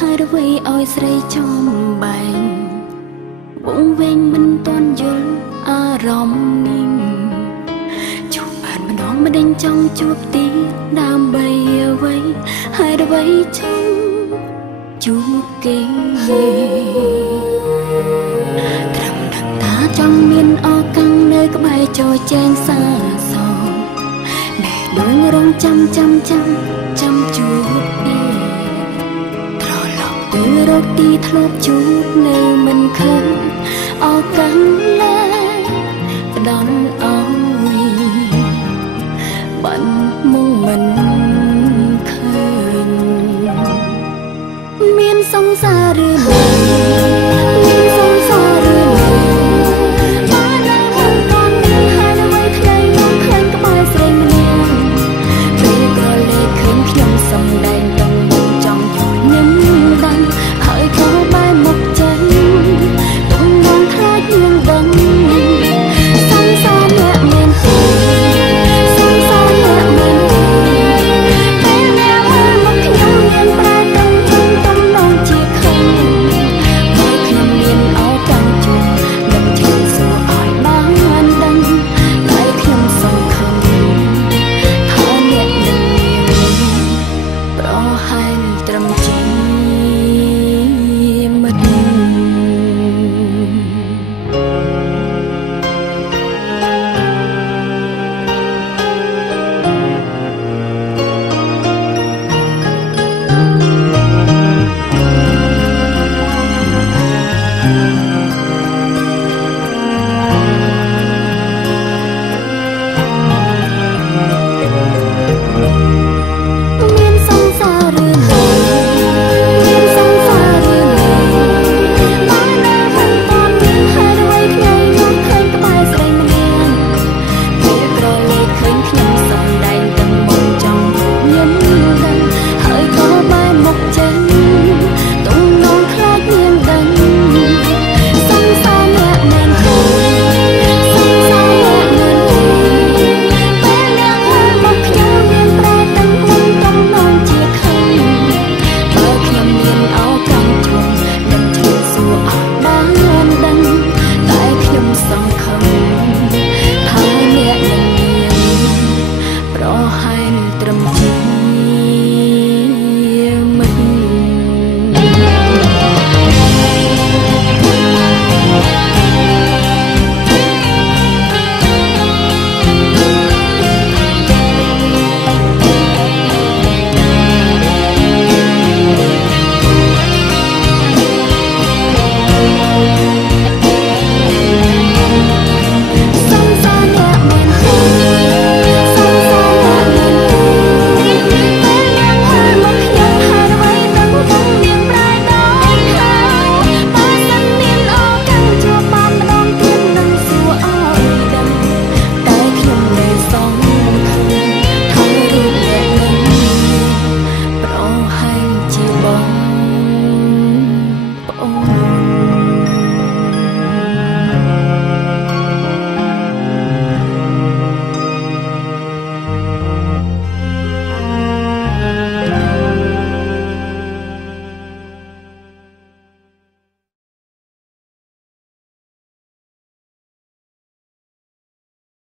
ហើយរវៃឲ្យស្រីចំបែងវងវែងមិនទាន់យល់អារម្មណ៍នេះជួបបានម្ដងមិនដេញចង់ជួបទីដើម្បីអ្វីហើយរវៃចង់ជួបគេត្រឹមដឹងថាចង់មានអកាំងនៅក្បែរចោចែងសាសណែដងរងចាំជួបគេត្រឡប់ទៅរកទីធ្លាប់ជួបនៅមិនឃើញអកាំងឡើយផ្ដល់